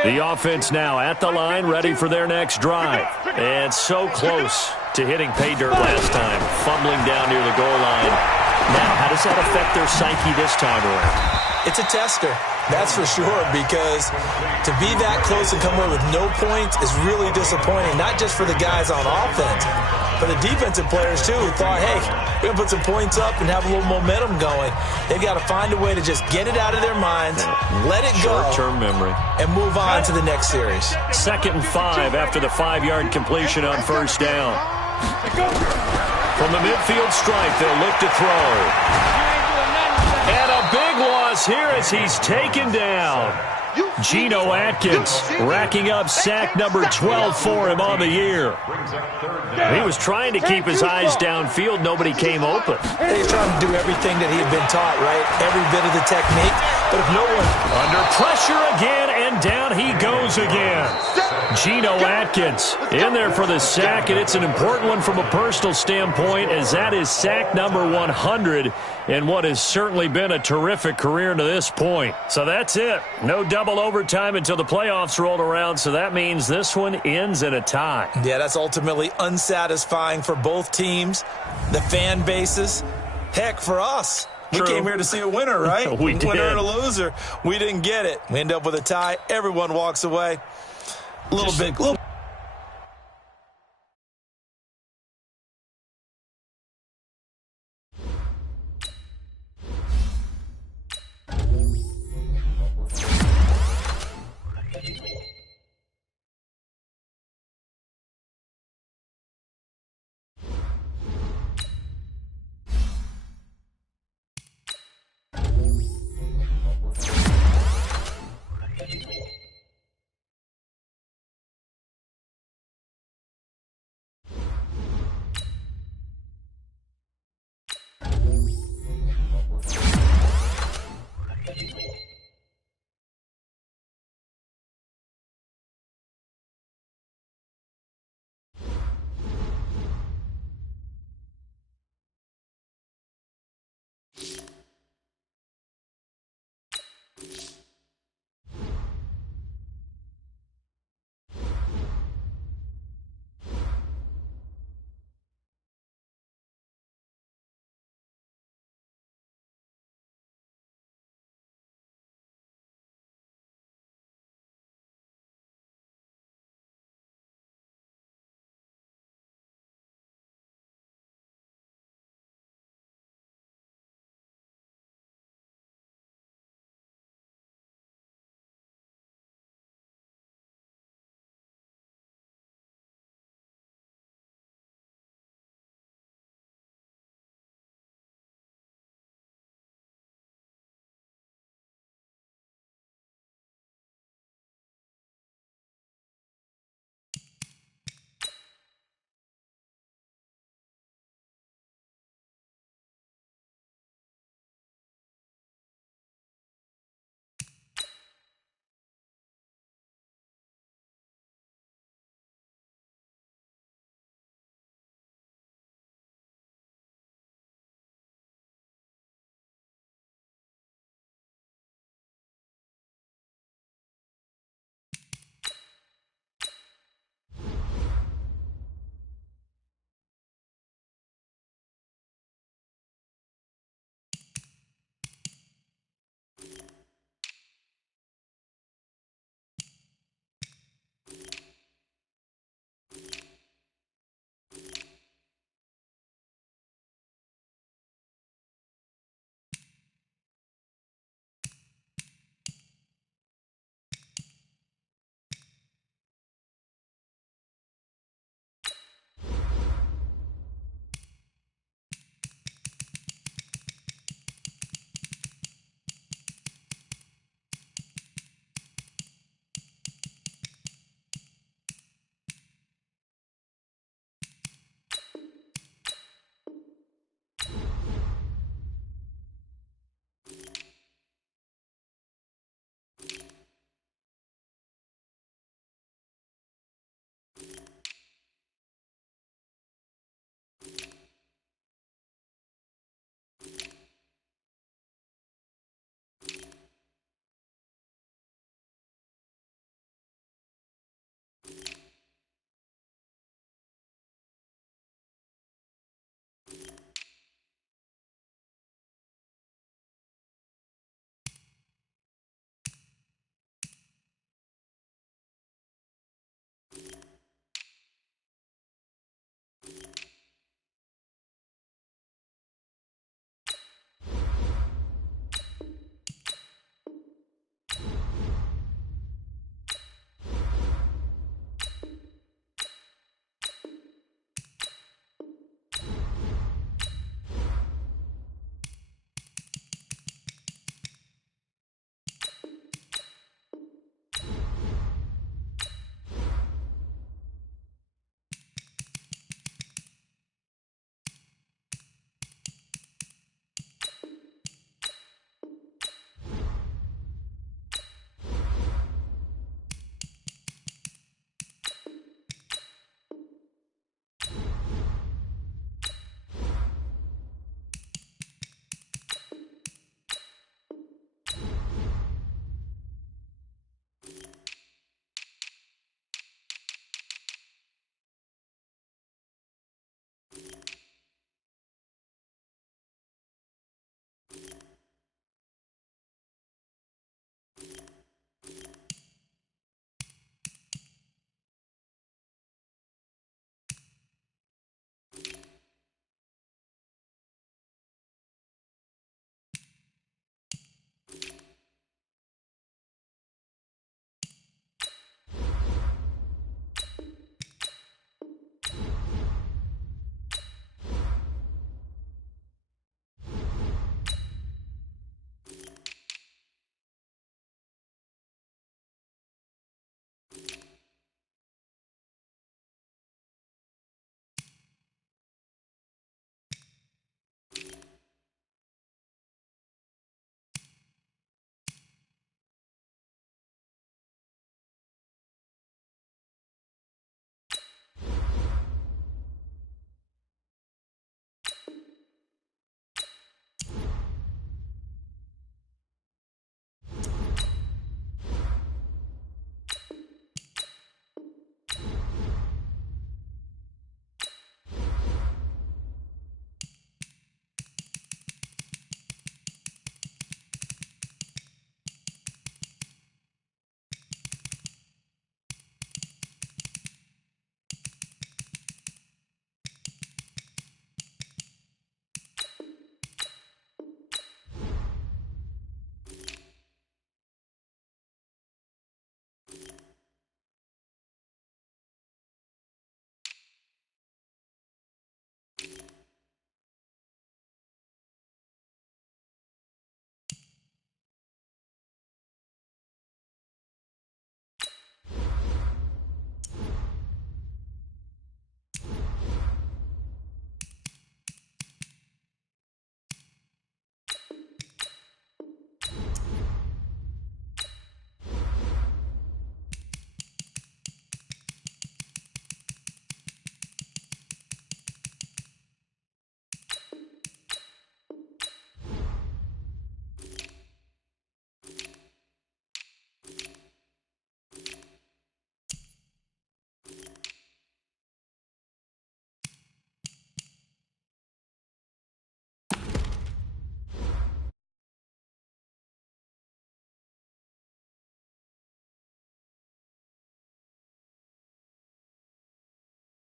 The offense now at the line, ready for their next drive. And so close to hitting pay dirt last time. Fumbling down near the goal line. Now, how does that affect their psyche this time around? It's a tester, that's for sure, because to be that close and come away with no points is really disappointing, not just for the guys on offense, but the defensive players, too, who thought, hey, we're going to put some points up and have a little momentum going. They've got to find a way to just get it out of their minds, let it go, short-term memory, and move on to the next series. 2nd and 5 after the 5-yard completion on 1st down. From the midfield stripe, they'll look to throw. And a big loss here as he's taken down. Geno Atkins racking up sack number 12 for him on the year. He was trying to keep his eyes downfield. Nobody came open. He's trying to do everything that he had been taught, right? Every bit of the technique. But if no one... Under pressure again, and down he goes again. Geno Atkins in there for the sack, and it's an important one from a personal standpoint, as that is sack number 100 in what has certainly been a terrific career to this point. So that's it. No double overtime until the playoffs rolled around, so that means this one ends in a tie. Yeah, that's ultimately unsatisfying for both teams, the fan bases. Heck, for us. True. We came here to see a winner, right? We did. Winner and a loser. We didn't get it. We end up with a tie. Everyone walks away. A little bit